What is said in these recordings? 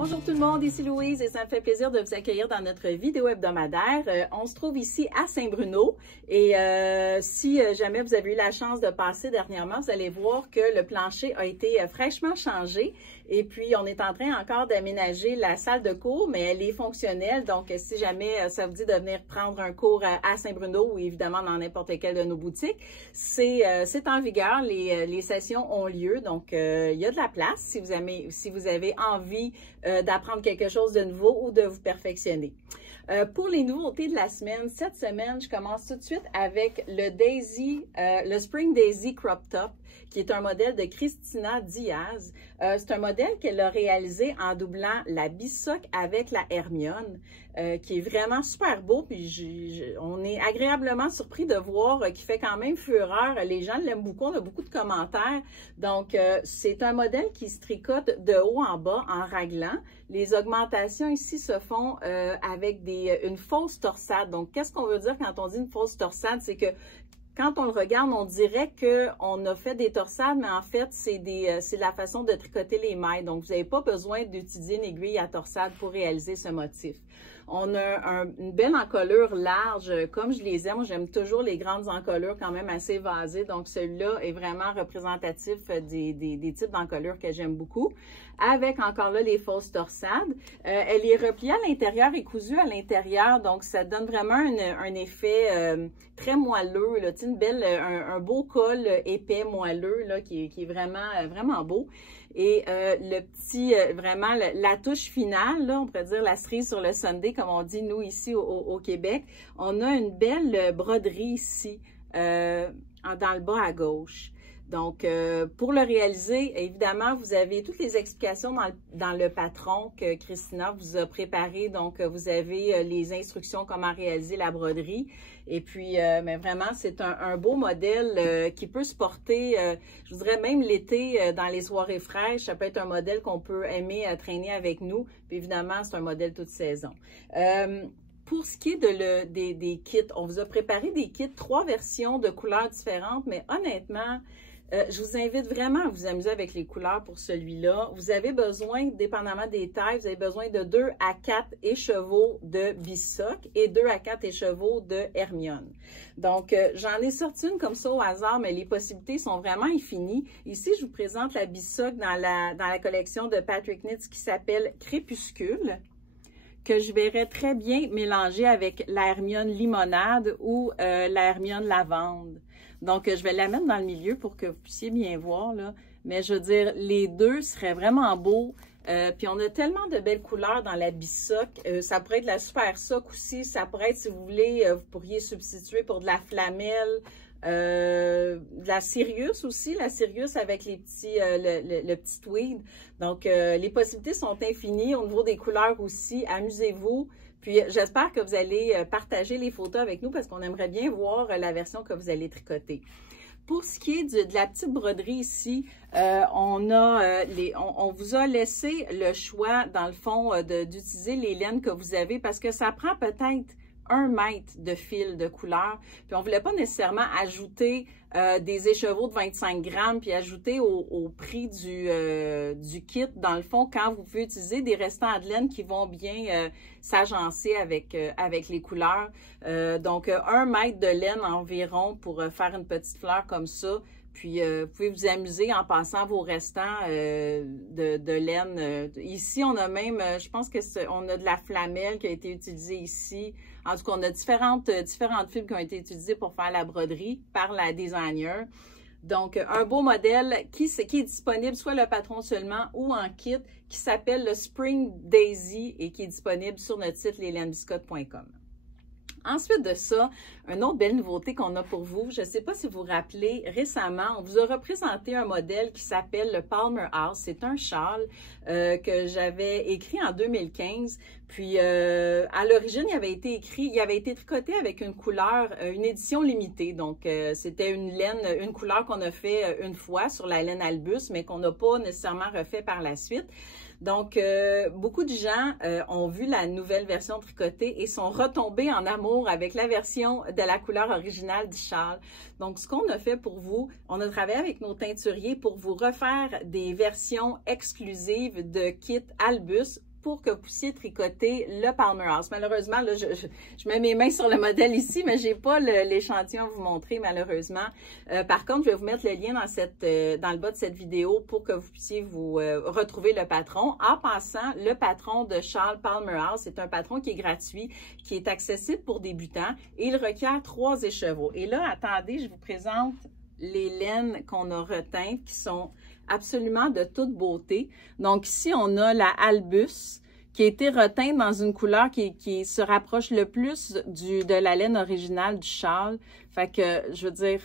Bonjour tout le monde, ici Louise et ça me fait plaisir de vous accueillir dans notre vidéo hebdomadaire. On se trouve ici à Saint-Bruno et si jamais vous avez eu la chance de passer dernièrement, vous allez voir que le plancher a été fraîchement changé et puis on est en train encore d'aménager la salle de cours, mais elle est fonctionnelle. Donc si jamais ça vous dit de venir prendre un cours à Saint-Bruno ou évidemment dans n'importe quelle de nos boutiques, c'est en vigueur, les sessions ont lieu. Donc il y a de la place si vous avez envie d'apprendre quelque chose de nouveau ou de vous perfectionner. Pour les nouveautés de la semaine, cette semaine, je commence tout de suite avec le Spring Daisy Crop Top, qui est un modèle de Christina Diaz. C'est un modèle qu'elle a réalisé en doublant la Bisoc avec la Hermione, qui est vraiment super beau. Puis on est agréablement surpris de voir qu'il fait quand même fureur. Les gens l'aiment beaucoup, on a beaucoup de commentaires. Donc, c'est un modèle qui se tricote de haut en bas en raglan. Les augmentations ici se font avec une fausse torsade. Donc, qu'est-ce qu'on veut dire quand on dit une fausse torsade? C'est que quand on le regarde, on dirait qu'on a fait des torsades, mais en fait, c'est la façon de tricoter les mailles. Donc, vous n'avez pas besoin d'utiliser une aiguille à torsade pour réaliser ce motif. On a une belle encolure large, comme je les aime. J'aime toujours les grandes encolures quand même assez vasées. Donc, celui-là est vraiment représentatif des types d'encolures que j'aime beaucoup. Avec encore là les fausses torsades. Elle est repliée à l'intérieur et cousue à l'intérieur. Donc, ça donne vraiment un effet très moelleux, là, un beau col épais, moelleux, là, qui est vraiment beau. Et vraiment, la touche finale, là, on pourrait dire la cerise sur le sundae, comme on dit nous ici au Québec. On a une belle broderie ici, dans le bas à gauche. Donc, pour le réaliser, évidemment, vous avez toutes les explications dans le patron que Christina vous a préparé. Donc, vous avez les instructions comment réaliser la broderie. Et puis, mais vraiment, c'est un beau modèle qui peut se porter, je voudrais même l'été, dans les soirées fraîches. Ça peut être un modèle qu'on peut aimer traîner avec nous. Puis évidemment, c'est un modèle toute saison. Pour ce qui est des kits, on vous a préparé des kits, 3 versions de couleurs différentes, mais honnêtement, je vous invite vraiment à vous amuser avec les couleurs pour celui-là. Vous avez besoin, dépendamment des tailles, vous avez besoin de 2 à 4 écheveaux de Bisoc et 2 à 4 écheveaux de Hermione. Donc, j'en ai sorti une comme ça au hasard, mais les possibilités sont vraiment infinies. Ici, je vous présente la Bisoc dans la collection de Patrick Knits qui s'appelle Crépuscule, que je verrais très bien mélanger avec la Hermione Limonade ou la Hermione Lavande. Donc, je vais la mettre dans le milieu pour que vous puissiez bien voir, là. Mais je veux dire, les deux seraient vraiment beaux. Puis, on a tellement de belles couleurs dans la Bisoc. Ça pourrait être la Super Soc aussi. Ça pourrait être, si vous voulez, vous pourriez substituer pour de la flamelle. De la Sirius aussi, la Sirius avec les petits, le petit tweed. Donc, les possibilités sont infinies au niveau des couleurs aussi. Amusez-vous. Puis, j'espère que vous allez partager les photos avec nous parce qu'on aimerait bien voir la version que vous allez tricoter. Pour ce qui est de la petite broderie ici, on vous a laissé le choix, dans le fond, d'utiliser les laines que vous avez parce que ça prend peut-être 1 mètre de fil de couleur. Puis on ne voulait pas nécessairement ajouter des écheveaux de 25 grammes puis ajouter au prix du kit, dans le fond, quand vous pouvez utiliser des restants de laine qui vont bien s'agencer avec les couleurs. Donc, 1 mètre de laine environ pour faire une petite fleur comme ça. Puis, vous pouvez vous amuser en passant vos restants de laine. Ici, on a même, je pense que on a de la flamelle qui a été utilisée ici. En tout cas, on a différentes fibres qui ont été utilisées pour faire la broderie par la designer. Donc, un beau modèle qui est disponible, soit le patron seulement ou en kit, qui s'appelle le Spring Daisy et qui est disponible sur notre site leslainebiscotte.com. Ensuite de ça, une autre belle nouveauté qu'on a pour vous, je ne sais pas si vous vous rappelez, récemment, on vous a représenté un modèle qui s'appelle le Palmer House. C'est un châle que j'avais écrit en 2015. Puis, à l'origine, il avait été tricoté avec une couleur, une édition limitée. Donc, c'était une couleur qu'on a fait une fois sur la laine Albus, mais qu'on n'a pas nécessairement refait par la suite. Donc, beaucoup de gens ont vu la nouvelle version tricotée et sont retombés en amour avec la version de la couleur originale du châle. Donc, ce qu'on a fait pour vous, on a travaillé avec nos teinturiers pour vous refaire des versions exclusives de kit Albus pour que vous puissiez tricoter le Palmer House. Malheureusement, là, je mets mes mains sur le modèle ici, mais j'ai pas l'échantillon à vous montrer, malheureusement. Par contre, je vais vous mettre le lien dans le bas de cette vidéo pour que vous puissiez vous retrouver le patron. En passant, le patron de Charles Palmer House, c'est un patron qui est gratuit, qui est accessible pour débutants et il requiert 3 écheveaux. Et là, attendez, je vous présente les laines qu'on a reteintes qui sont absolument de toute beauté. Donc ici, on a la Albus qui a été reteinte dans une couleur qui se rapproche le plus de la laine originale du châle. Fait que, je veux dire,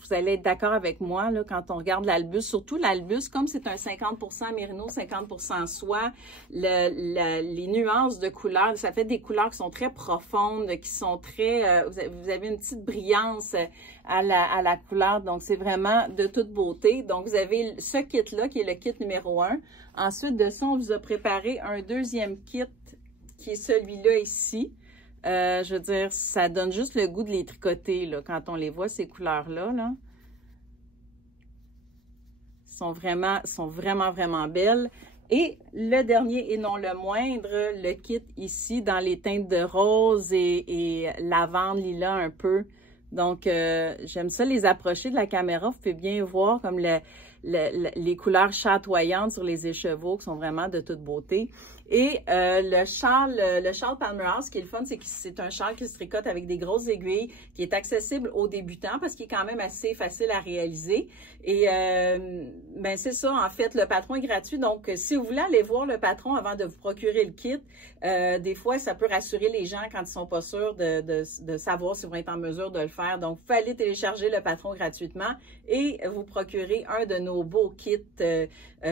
vous allez être d'accord avec moi là, quand on regarde l'Albus, surtout l'Albus, comme c'est un 50% mérino, 50% soie, les nuances de couleurs, ça fait des couleurs qui sont très profondes, qui sont très, vous avez une petite brillance à la couleur, donc c'est vraiment de toute beauté. Donc vous avez ce kit-là qui est le kit numéro 1. Ensuite de ça, on vous a préparé un deuxième kit qui est celui-là ici. Je veux dire, ça donne juste le goût de les tricoter, là, quand on les voit, ces couleurs-là, là. Sont vraiment, vraiment belles. Et le dernier et non le moindre, le kit ici, dans les teintes de rose et lavande, lilas un peu. Donc, j'aime ça les approcher de la caméra. Vous pouvez bien voir comme les couleurs chatoyantes sur les écheveaux qui sont vraiment de toute beauté. Et le châle Palmer House, ce qui est le fun, c'est que c'est un châle qui se tricote avec des grosses aiguilles, qui est accessible aux débutants parce qu'il est quand même assez facile à réaliser. Et ben c'est ça, en fait, le patron est gratuit. Donc, si vous voulez aller voir le patron avant de vous procurer le kit, des fois, ça peut rassurer les gens quand ils sont pas sûrs de savoir s'ils vont être en mesure de le faire. Donc, vous pouvez aller télécharger le patron gratuitement et vous procurer un de nos beaux kits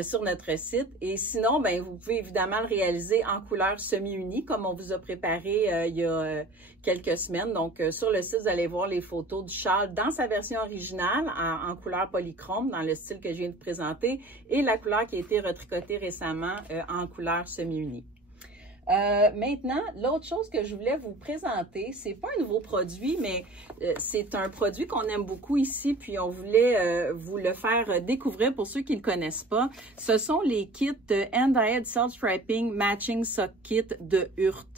sur notre site. Et sinon, ben vous pouvez évidemment le réaliser en couleur semi-unie, comme on vous a préparé il y a quelques semaines. Donc, sur le site, vous allez voir les photos du châle dans sa version originale, en couleur polychrome, dans le style que je viens de présenter, et la couleur qui a été retricotée récemment en couleur semi-unie. Maintenant, l'autre chose que je voulais vous présenter, c'est pas un nouveau produit, mais c'est un produit qu'on aime beaucoup ici, puis on voulait vous le faire découvrir pour ceux qui ne le connaissent pas. Ce sont les kits Hand-Dyed Self-Striping Matching Sock Kit de Hurt.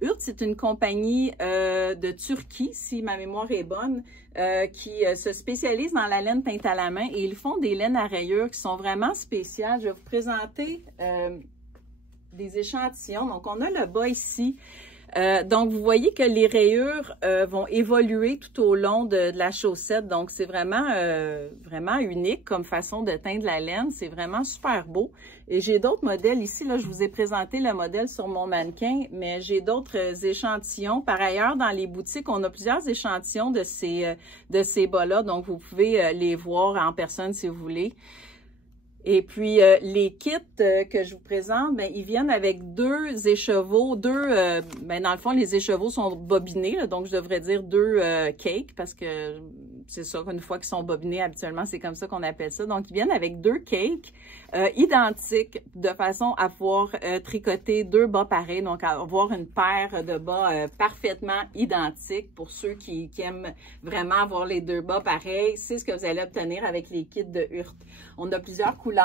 Hurt, c'est une compagnie de Turquie, si ma mémoire est bonne, qui se spécialise dans la laine teinte à la main et ils font des laines à rayures qui sont vraiment spéciales. Je vais vous présenter des échantillons. Donc, on a le bas ici. Donc, vous voyez que les rayures vont évoluer tout au long de la chaussette. Donc, c'est vraiment, vraiment unique comme façon de teindre la laine. C'est vraiment super beau. Et j'ai d'autres modèles ici. Là, je vous ai présenté le modèle sur mon mannequin, mais j'ai d'autres échantillons. Par ailleurs, dans les boutiques, on a plusieurs échantillons de ces bas-là. Donc, vous pouvez les voir en personne si vous voulez. Et puis, les kits que je vous présente, ben, ils viennent avec 2 écheveaux, ben, dans le fond, les écheveaux sont bobinés, là, donc je devrais dire 2 cakes, parce que c'est ça, une fois qu'ils sont bobinés, habituellement, c'est comme ça qu'on appelle ça. Donc, ils viennent avec 2 cakes identiques, de façon à pouvoir tricoter 2 bas pareils, donc avoir une paire de bas parfaitement identiques. Pour ceux qui aiment vraiment avoir les 2 bas pareils, c'est ce que vous allez obtenir avec les kits de Hurt. On a plusieurs couleurs.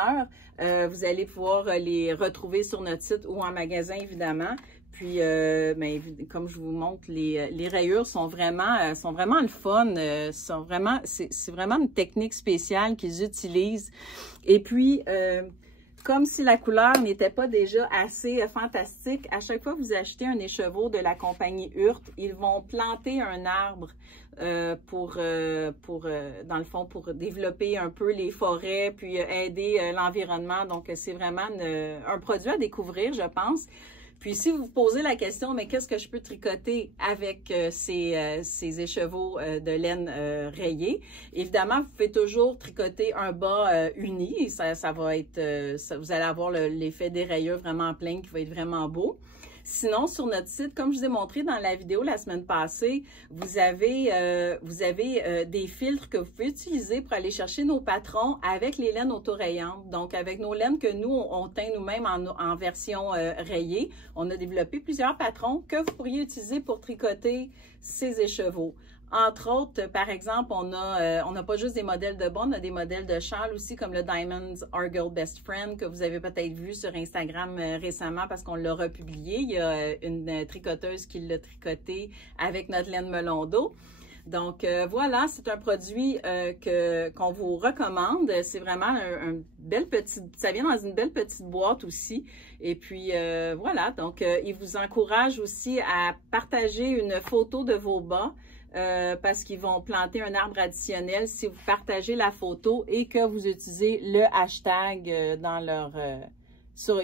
Vous allez pouvoir les retrouver sur notre site ou en magasin, évidemment. Puis, ben, comme je vous montre, les rayures sont vraiment le fun. C'est vraiment une technique spéciale qu'ils utilisent. Et puis, comme si la couleur n'était pas déjà assez fantastique, à chaque fois que vous achetez un écheveau de la compagnie Hurt, ils vont planter un arbre dans le fond, pour développer un peu les forêts, puis aider l'environnement. Donc, c'est vraiment un produit à découvrir, je pense. Puis, si vous vous posez la question, mais qu'est-ce que je peux tricoter avec ces écheveaux de laine rayée? Évidemment, vous pouvez toujours tricoter un bas uni. Et ça va être, vous allez avoir l'effet des rayures vraiment plein qui va être vraiment beau. Sinon, sur notre site, comme je vous ai montré dans la vidéo la semaine passée, vous avez des filtres que vous pouvez utiliser pour aller chercher nos patrons avec les laines autorayantes. Donc, avec nos laines que nous, on teint nous-mêmes en version rayée, on a développé plusieurs patrons que vous pourriez utiliser pour tricoter ces écheveaux. Entre autres, par exemple, on n'a pas juste des modèles de bas, on a des modèles de châles aussi, comme le Diamonds Our Girl Best Friend, que vous avez peut-être vu sur Instagram récemment parce qu'on l'a republié. Il y a une tricoteuse qui l'a tricoté avec notre laine melon d'eau. Donc, voilà, c'est un produit qu'on vous recommande. C'est vraiment ça vient dans une belle petite boîte aussi. Et puis, voilà, donc, il vous encourage aussi à partager une photo de vos bas parce qu'ils vont planter un arbre additionnel si vous partagez la photo et que vous utilisez le hashtag dans leur...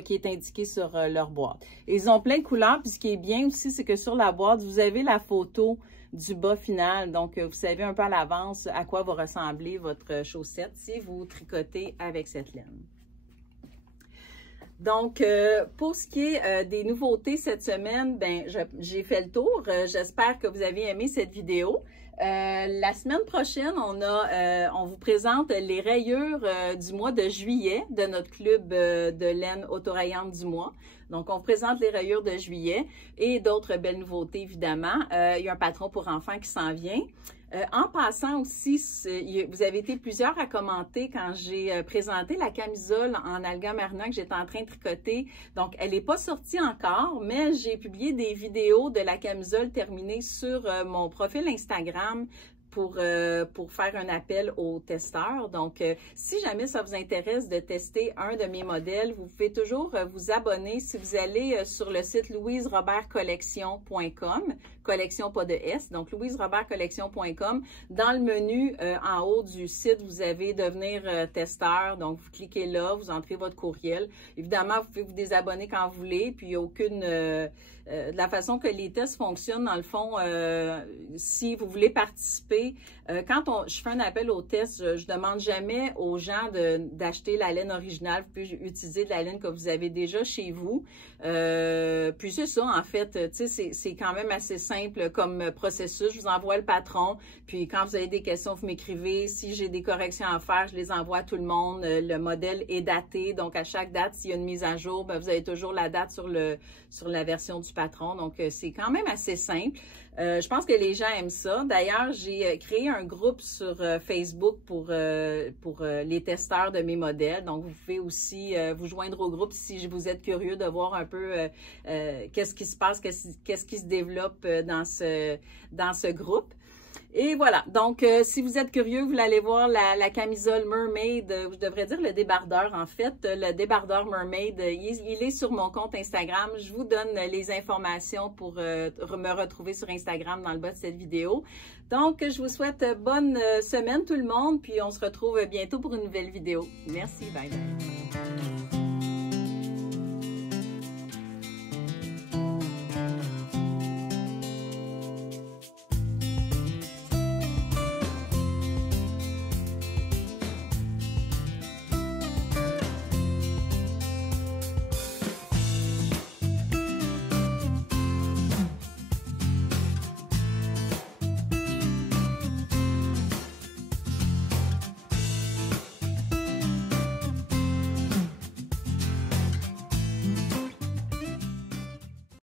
qui est indiqué sur leur boîte. Et ils ont plein de couleurs, puis ce qui est bien aussi, c'est que sur la boîte, vous avez la photo du bas final. Donc, vous savez un peu à l'avance à quoi va ressembler votre chaussette si vous tricotez avec cette laine. Donc, pour ce qui est des nouveautés cette semaine, ben j'ai fait le tour. J'espère que vous avez aimé cette vidéo. La semaine prochaine, on vous présente les rayures du mois de juillet de notre club de laine autoraillante du mois. Donc, on vous présente les rayures de juillet et d'autres belles nouveautés, évidemment. Il y a un patron pour enfants qui s'en vient. En passant aussi, vous avez été plusieurs à commenter quand j'ai présenté la camisole en alga marina que j'étais en train de tricoter. Donc, elle n'est pas sortie encore, mais j'ai publié des vidéos de la camisole terminée sur mon profil Instagram pour faire un appel aux testeurs. Donc, si jamais ça vous intéresse de tester un de mes modèles, vous pouvez toujours vous abonner si vous allez sur le site louiserobertcollection.com, collection pas de S, donc louiserobertcollection.com. Dans le menu en haut du site, vous avez devenir testeur. Donc, vous cliquez là, vous entrez votre courriel. Évidemment, vous pouvez vous désabonner quand vous voulez, puis il n'y a aucune... de la façon que les tests fonctionnent, dans le fond, si vous voulez participer, quand je fais un appel aux tests, je ne demande jamais aux gens d'acheter la laine originale. Vous pouvez utiliser de la laine que vous avez déjà chez vous. Puis c'est ça, en fait, tu sais, c'est quand même assez simple comme processus. Je vous envoie le patron, puis quand vous avez des questions, vous m'écrivez. Si j'ai des corrections à faire, je les envoie à tout le monde. Le modèle est daté, donc à chaque date, s'il y a une mise à jour, ben, vous avez toujours la date sur la version du patron. Donc, c'est quand même assez simple. Je pense que les gens aiment ça. D'ailleurs, j'ai créé un groupe sur Facebook pour les testeurs de mes modèles. Donc, vous pouvez aussi vous joindre au groupe si vous êtes curieux de voir un peu qu'est-ce qui se passe, qu'est-ce qui se développe dans ce groupe. Et voilà, donc si vous êtes curieux, vous allez voir la camisole Mermaid, je devrais dire le débardeur en fait, le débardeur Mermaid, il est sur mon compte Instagram. Je vous donne les informations pour me retrouver sur Instagram dans le bas de cette vidéo. Donc, je vous souhaite bonne semaine tout le monde, puis on se retrouve bientôt pour une nouvelle vidéo. Merci, bye bye.